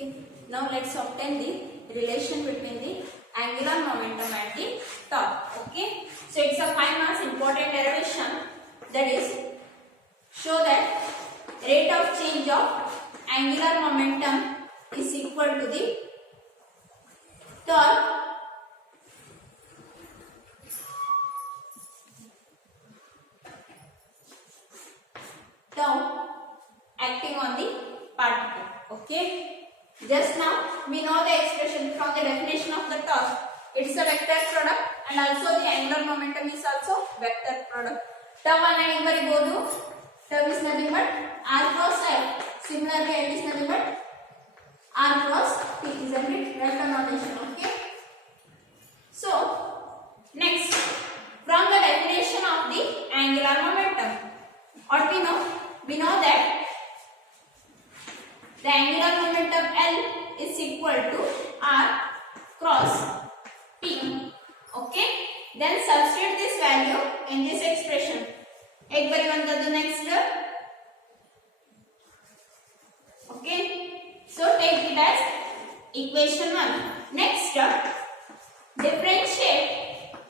Okay. Now let's obtain the relation between the angular momentum and the torque. Okay. So it's a 5 marks important derivation, that is show that rate of change of angular momentum is equal to the torque tau acting on the particle. Okay. Just now we know the expression from the definition of the torque. It's a vector product and also the angular momentum is also vector product. Tau and baribodu. Tau is nothing but r cross F. Similarly, L is nothing but r cross P. Isn't it? Vector notation. Okay. So next, from the definition of the angular momentum, what we know? We know that the angular momentum L is equal to R cross P. Okay. Then substitute this value in this expression. एक बारी बनता तो next. Okay. So take it as equation 1. Next, differentiate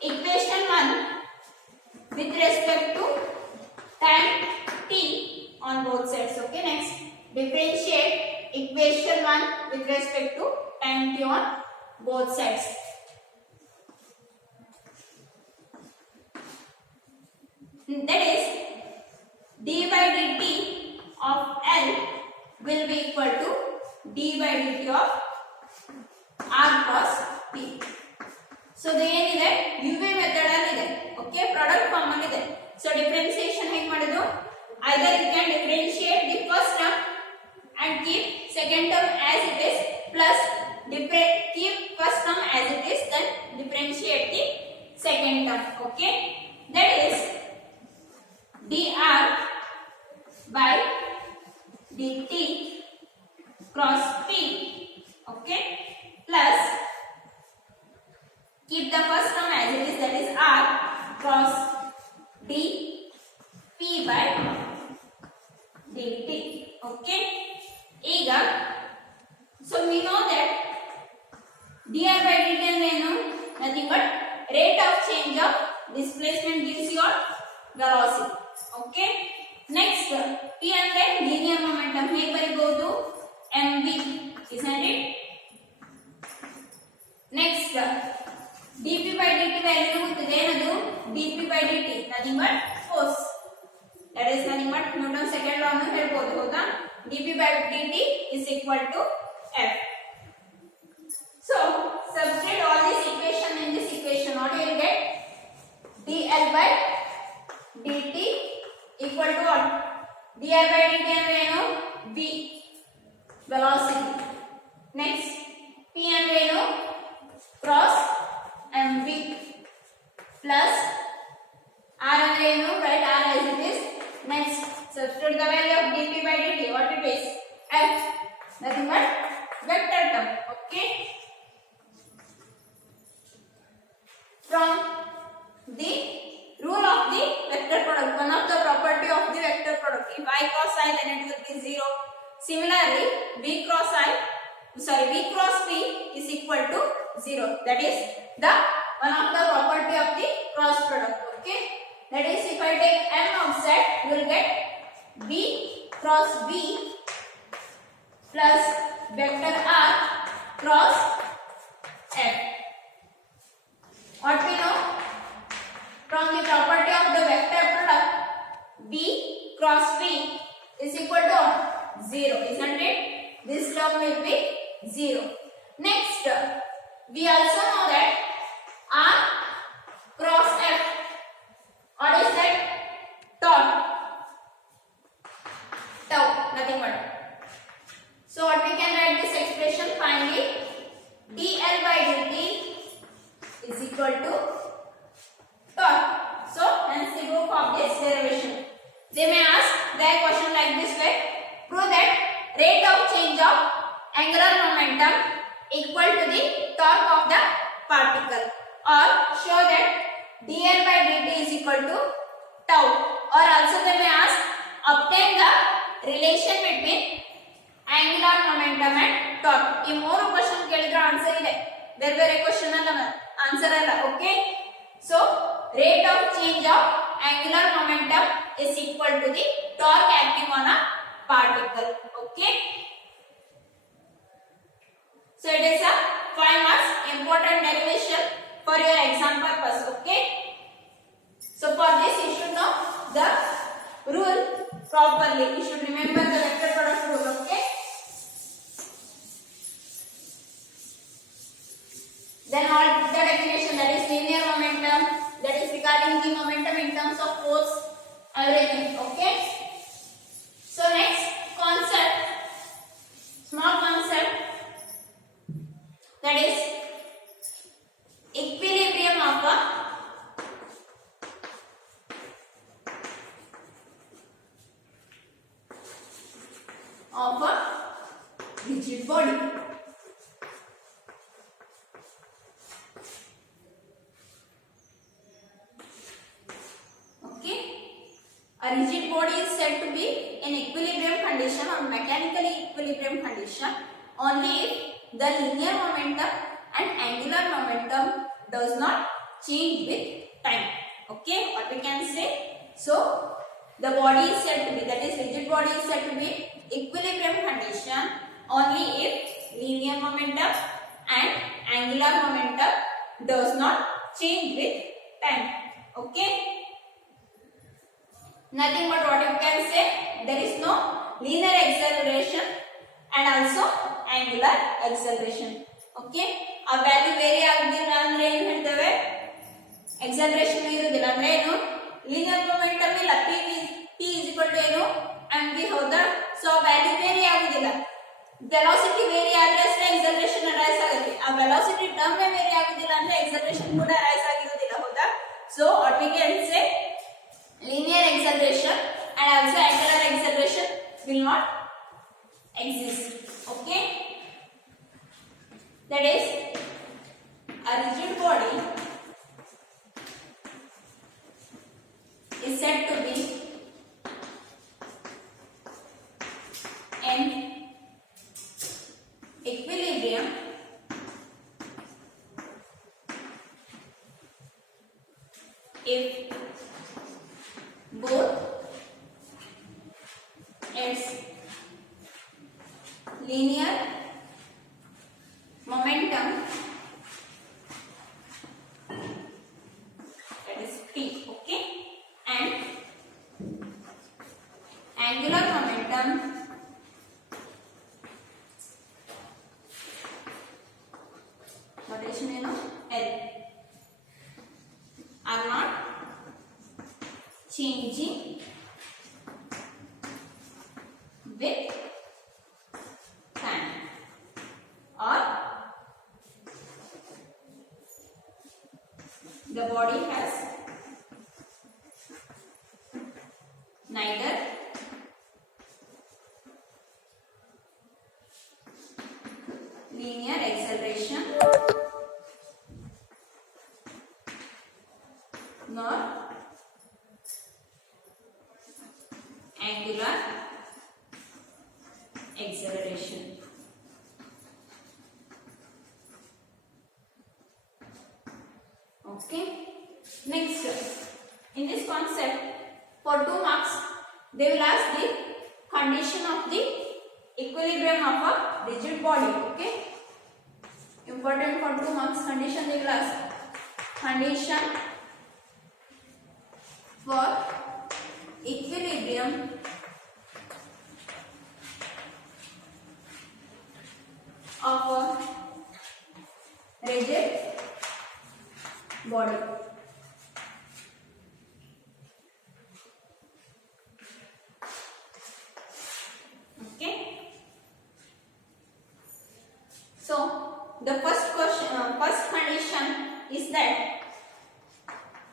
equation 1 with respect to time t on both sides. Okay. Next, differentiate equation 1 with respect to time t on both sides. That is d by dt of L will be equal to d by dt of R cross P. So the ಏನಿದೆ UV method ಅಲ್ಲಿ ಇದೆ. Okay, product form ಅಲ್ಲಿ ಇದೆ. So differentiation ಹೇಗೆ ಮಾಡೋದು? Either you can differentiate the first term and keep second term as it is, plus keep first term as it is, then differentiate the second term. Okay, that is dr by dt cross P. Okay, plus keep the first term as it is, that is R cross d P by dt. Okay. Ega, so we know that dr by dt is nothing but rate of change of displacement gives your velocity. Okay. Next, P andre linear momentum ಹೇಗೆ ಬರೆಯಬಹುದು? mv, isn't it? Next, dp by dt value ಗೊತ್ತಿದೆ ಏನದು? dp by dt nothing but force. That is nothing but Newton's second law ಅನ್ನು ಹೇಳ್ಬೋದು ಹೌದಾ? dp by dt is equal to F. So substitute all this equation in this equation. What you will get? dl by dt equal to what? dl by dt ಅಂದ್ರೆ ಏನು? v, velocity. Next, p ಅಂದ್ರೆ ಏನು? cross mv, plus r ಅಂದ್ರೆ ಏನು? write r as it is. Next, substitute the value of dp by dt. What it is? F, nothing but vector term. Okay. From the rule of the vector product, one of the property of the vector product, if I cross I, then it will be 0. Similarly, v cross p is equal to 0. That is the one of the property of the cross product. Okay. That is, if I take m of z, you will get v cross v plus vector r cross f. What we know from the property of the vector product, v cross v is equal to 0, isn't it? This term will be 0. Next, we also know that r cross f, what is that? Torque. Tau, nothing but. So what we can write this expression finally? dl by dt is equal to torque. So hence the proof of this derivation. They may ask their question like this way: prove that rate of change of angular momentum equal to the torque of the particle, or show that dl by dt is equal to tau, or also they may ask obtain the relation between angular momentum and torque. ಈ ಮೂರು question ಕೇಳಿದ್ರೆ answer ಇದೆ, ಬೇರೆ ಬೇರೆ question ಅಲ್ಲ, answer ಅಲ್ಲ. Okay, so rate of change of angular momentum is equal to the torque acting on a particle. Okay, so it is a 5 marks important derivation for your exam purpose. Okay, so for this you should know the rule properly. You should remember the vector product rule. Okay, then all the definition, that is linear momentum, that is regarding the momentum in terms of force, everything. Okay, so next concept, small concept, that is equilibrium of a rigid body. Okay, a rigid body is said to be in equilibrium condition or mechanically equilibrium condition only if the linear momentum and angular momentum does not change with time. Okay, what we can say, so the body is said to be, that is rigid body is said to be equilibrium condition only if linear momentum and angular momentum does not change with time. Okay, nothing but what you can say, there is no linear acceleration and also angular acceleration. Okay, a value vary agudilla andre ಏನು ಹೇಳ್ತೇವೆ, acceleration ಇರುವುದಿಲ್ಲ ಅಂದ್ರೆ ಏನು, linear momentum ಇಲ್ಲ, p is equal to ಏನು mv, ಹೌದಾ, so value vary ಆಗುದಿಲ್ಲ, velocity vary ಆದ್ರೆ ಅಷ್ಟೇ acceleration ರೈಸ್ ಆಗುತ್ತೆ, ಆ velocity term vary ಆಗುದಿಲ್ಲ ಅಂದ್ರೆ acceleration ಕೂಡ ರೈಸ್ ಆಗಿರುವುದಿಲ್ಲ, ಹೌದಾ. So what we can say, linear acceleration and also angular acceleration will not exist. Okay, that is a rigid body is said to be in equilibrium if both its linear momentum, that is p, okay, and angular momentum notation L are not changing with time, or the body has neither linear acceleration nor angular acceleration. Okay, next, in this concept for 2 marks they will ask the condition of the equilibrium of a rigid body. Okay, important for 2 marks, condition they will ask, condition for equilibrium of a rigid body. Okay, so the first condition is that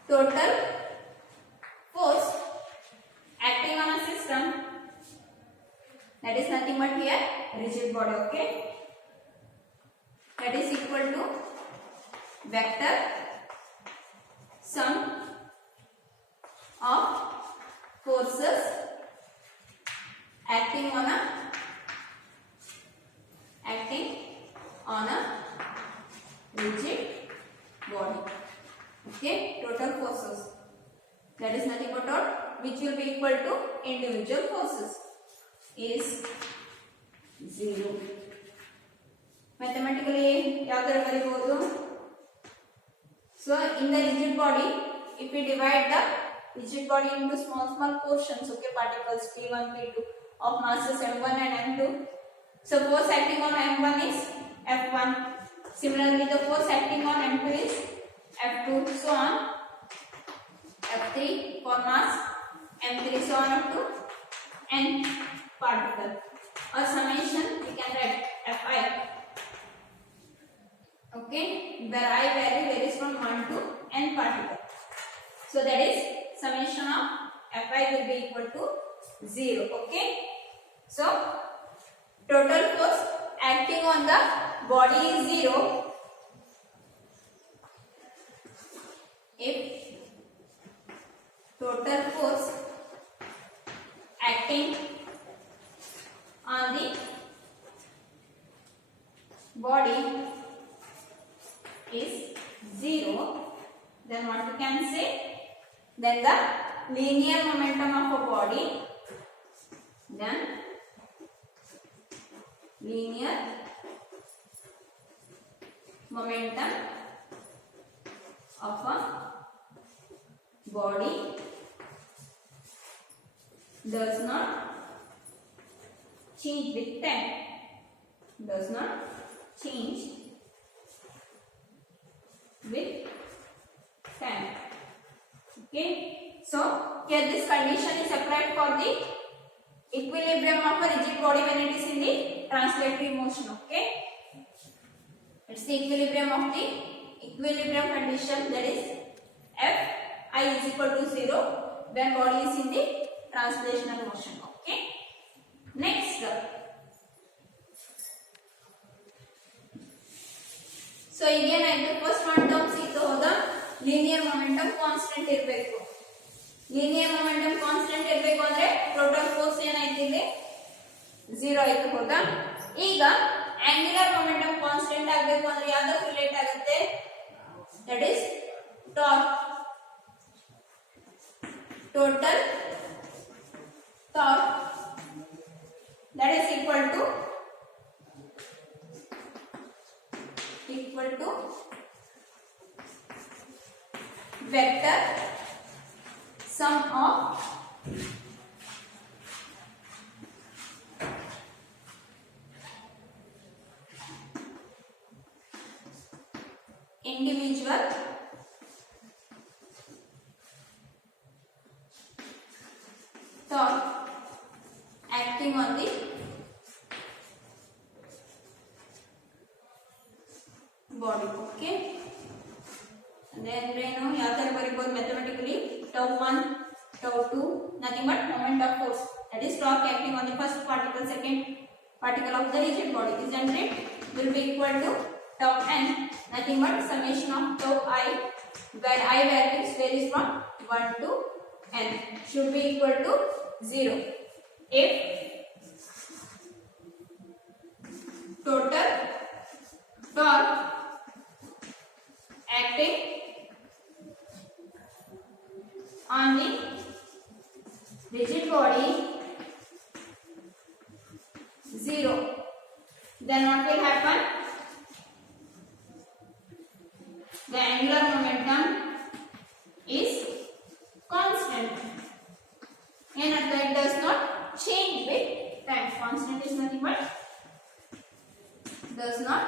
total force acting on a system, that is nothing but here rigid body. Okay, that is equal to vector sum of forces acting forces. That is nothing but what? Which will be equal to individual forces is 0. Mathematically, ಯಾವ ತರ ಬರೆಯಬಹುದು? So in the rigid body, if we divide the rigid body into small portions, okay, particles P1, P2 of masses M1 and M2. So force acting on M1 is F1. Similarly, the force acting on M2 is F2. So on F3 for mass, M3 so on up to N particle. Or summation we can write Fi. Okay, where I value varies from 1 to N particle. So that is summation of Fi will be equal to 0. Okay, so total force acting on the body is 0 if total force acting on the body is 0, then what we can say? Then the linear momentum of a body, then linear momentum of a body does not change with time. Does not change with time. Okay. So here this condition is applied for the equilibrium of a rigid body when it is in the translatory motion. Okay. It's the equilibrium of the equilibrium condition, that is F I is equal to 0 when body is in the translational motion. Okay. Next. So again I the first one term ಸಿಕ್ತು ಹೋದ linear momentum constant ಇರಬೇಕು. linear momentum constant ಇರಬೇಕು ಅಂದ್ರೆ total force ಏನಾಯ್ತು ಇಲ್ಲಿ 0 ಆಯ್ತು ಹೋದಾ. ಈಗ angular momentum constant ಆಗಬೇಕು ಅಂದ್ರೆ ಯಾವ್ದಕ್ಕೆ ರಿಲೇಟ್ ಆಗುತ್ತೆ? that is torque. total torque that is equal to vector sum of individual torque acting on the body. Okay, and then ಯಾವ ತರ ಬರೀಬಹುದು mathematically? tau 1 tau 2 nothing but moment of force, that is torque acting on the first particle, second particle of the rigid body, isn't it? Will be equal to tau n, nothing but summation of tau I, where I values varies from 1 to n, should be equal to 0 if total torque acting on the rigid body 0, then what will happen? The angular momentum is constant. And it does not change with time. Constant is nothing but does not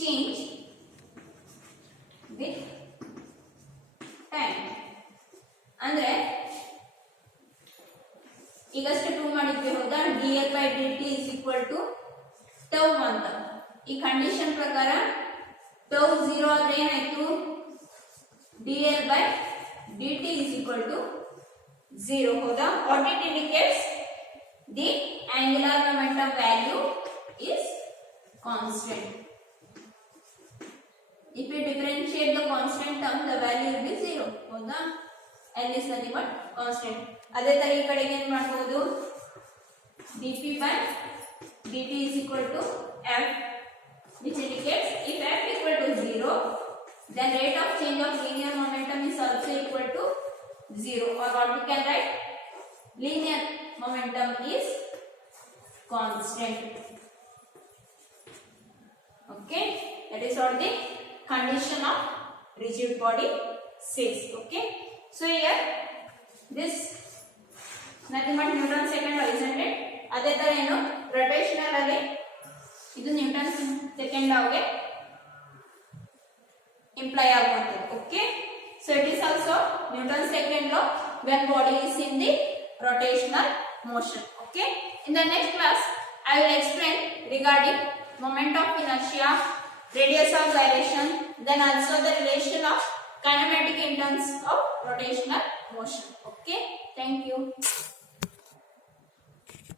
change with time. ಅಂದ್ರೆ ಈಗಷ್ಟೇ prove ಮಾಡಿದ್ವಿ ಹೌದಾ? dl/dt is equal to tau ಅಂತ. ಈ condition ಪ್ರಕಾರ tau 0 ಆದ್ರೆ ಏನಾಯ್ತು? dl/dt is equal to 0 ಹೌದಾ? What it indicates? The angular momentum value is constant. If you differentiate the constant term, the value will be 0 ಹೌದಾ? L is nothing but constant. ಅದೇ ತರ ಈ ಕಡೆಗೆ ಏನು ಮಾಡಬಹುದು? dp/dt is equal to f, which indicates if f equal to 0, then rate of change of linear momentum is 0, or what we can write, linear momentum is constant. Okay, that is what the condition of rigid body says. Okay, so here this nothing but Newton second law, isn't it? ಅದೇ ತರ ಏನು rotational ಅಲ್ಲಿ ಇದು Newton second ಲಾಗೆ imply ಆಗುವಂತದ್ದು. Okay, so it is also Newton's second law when body is in the rotational motion. Okay, in the next class I will explain regarding moment of inertia, radius of gyration, then also the relation of kinematic in terms of rotational motion. Okay, thank you.